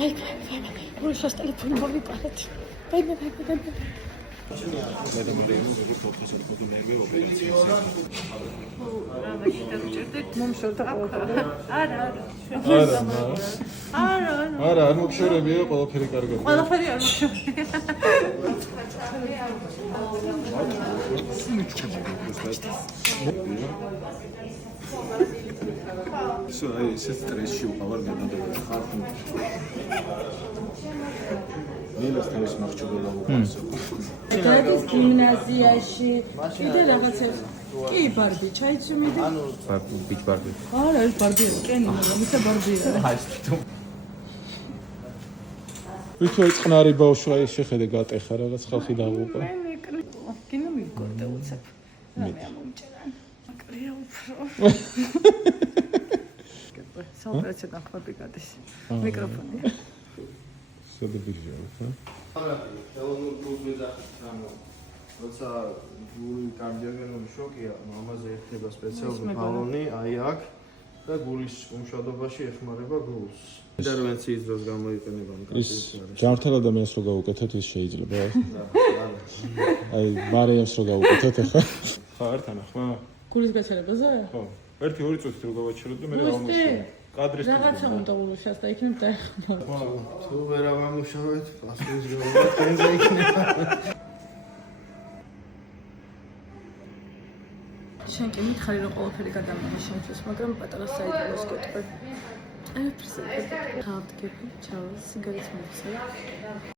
რუსას ტელეფონი მოვიპარეთ. Bye. არა, არ მოგშორებია, ყველაფერი კარგია. ყველაფერი არ მოგშორებია. ეს სტრესში უყავარ გადადებული ხარ. ნელას თავის მახჩობელა უყავს. დადის გიმნაზიაში. კიდე რაღაცებს. კი, ბარბი, ჩაიცვი მიდი. ანუ ბიჭ ბარბი. არა, ეს ბარბია, კენი, მაგრამ ისა ბარბია. აი ეს თვითონ. ვითო წყნარი ბავშვა ის შეხედე გატეხა რაღაც ხალხი დაღუპა. მე მეკრე. კინო მივგორდა უცებ. რა მე ამომჭერა. მაკრია უფრო. საოპერაციო დახმარება გადის. მიკროფონია. სადებიჟო, ხა? ხელოვნურ გულს მეძახით, ანუ როცა გული კარდიოგენული შოკია, ამაზე ეხება სპეციალური ბალონი, აი აქ და გულის უმშვიდობაში ეხმარება გულს. ინტერვენციის დროს გამოიყენება მკაცრი. ჯანმრთელ ადამიანს რო გაუკეთოთ ის შეიძლება. აი, მარიამს რო გაუკეთოთ ახლა. ხარ თან ახლა? გულის გაჩერებაზე? ხო. 1-2 წუთი რო გავაჩეროთ და მე გავამუშავებ. კადრის რაღაცა უნდა ულუშას და იქნებ დაეხმარ. თუ ვერ ავამუშავეთ, პასუხის გროვა თქვენზე იქნება. შენ კი მითხარი რომ ყველაფერი გადამენა შენთვის, მაგრამ პატარა საიდუმლოს გეტყვი. აი, პრესიდენტი. თავდგები, ჩავა, სიგარეტს მოგცე.